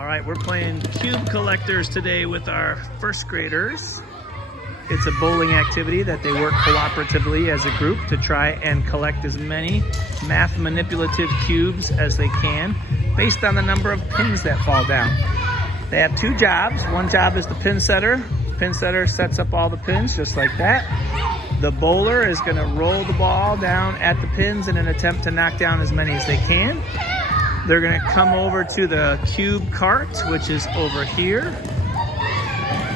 All right, we're playing Cube Collectors today with our first graders. It's a bowling activity that they work cooperatively as a group to try and collect as many math manipulative cubes as they can based on the number of pins that fall down. They have two jobs. One job is the pin setter. Pin setter sets up all the pins just like that. The bowler is going to roll the ball down at the pins in an attempt to knock down as many as they can. They're going to come over to the cube cart, which is over here,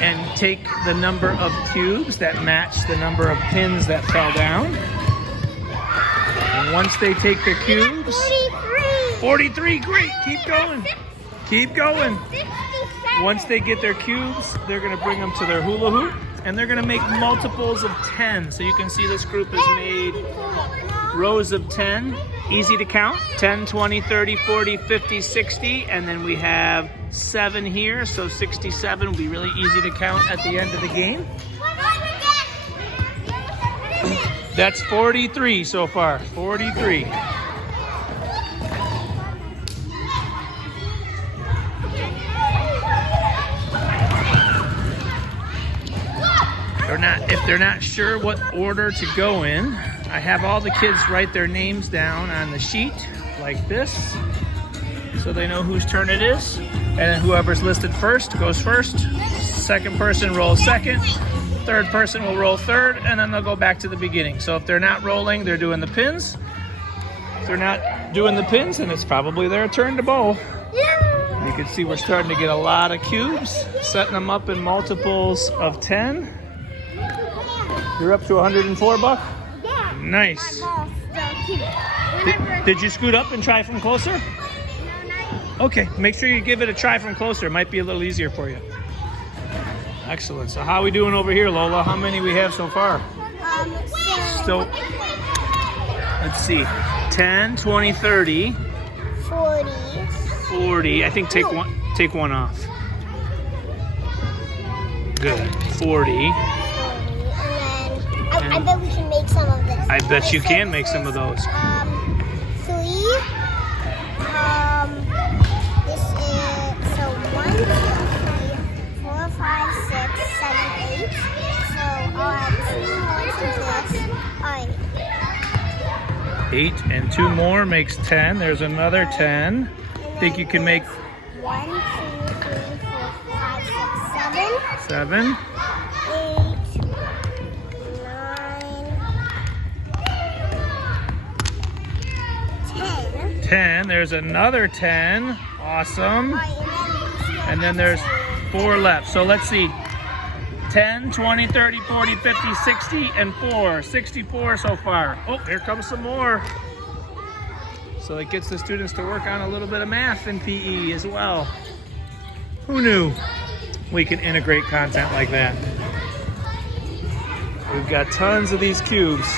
and take the number of cubes that match the number of pins that fell down. And once they take the cubes, 43, great, keep going, keep going. Once they get their cubes, they're going to bring them to their hula hoop, and they're going to make multiples of 10. So you can see this group has made rows of 10, easy to count, 10, 20, 30, 40, 50, 60, and then we have 7 here, so 67 will be really easy to count at the end of the game. That's 43 so far, 43. If they're not sure what order to go in, I have all the kids write their names down on the sheet like this so they know whose turn it is. And then whoever's listed first goes first. Second person rolls second. Third person will roll third, and then they'll go back to the beginning. So if they're not rolling, they're doing the pins. If they're not doing the pins, then it's probably their turn to bowl. You can see we're starting to get a lot of cubes, setting them up in multiples of 10. You're up to 104, Buck? Yeah. Nice. Did you scoot up and try from closer? No. Okay, make sure you give it a try from closer. It might be a little easier for you. Excellent. So how are we doing over here, Lola? How many we have so far? So, let's see. 10, 20, 30. 40. 40. I think take one off. Good. 40. I bet we can make some of this. I bet you can make some of those. 3. This is, so 1, 2, 3, 4, 5, 6, 7, 8. So I'll add 2 more to this. Alright. 8 and 2 more makes 10. There's another 10. Think you can make 1, 2, 3, 4, 5, 6, 7. 7. 10. There's another 10. Awesome. And then there's 4 left. So let's see. 10, 20, 30, 40, 50, 60, and 4. 64 so far. Oh, here comes some more. So it gets the students to work on a little bit of math in PE as well. Who knew we can integrate content like that? We've got tons of these cubes,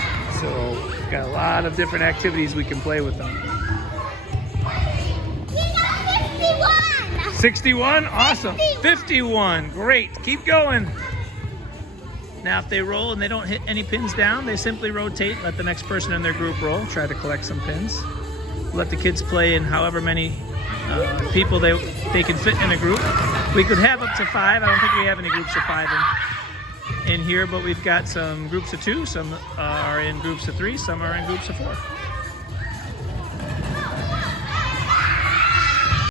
so we've got a lot of different activities we can play with them. 61, awesome. 51, great. Keep going. Now, if they roll and they don't hit any pins down, they simply rotate, let the next person in their group roll, try to collect some pins. Let the kids play in however many people they can fit in a group. We could have up to 5. I don't think we have any groups of 5 in here, but we've got some groups of 2. Some are in groups of 3. Some are in groups of 4.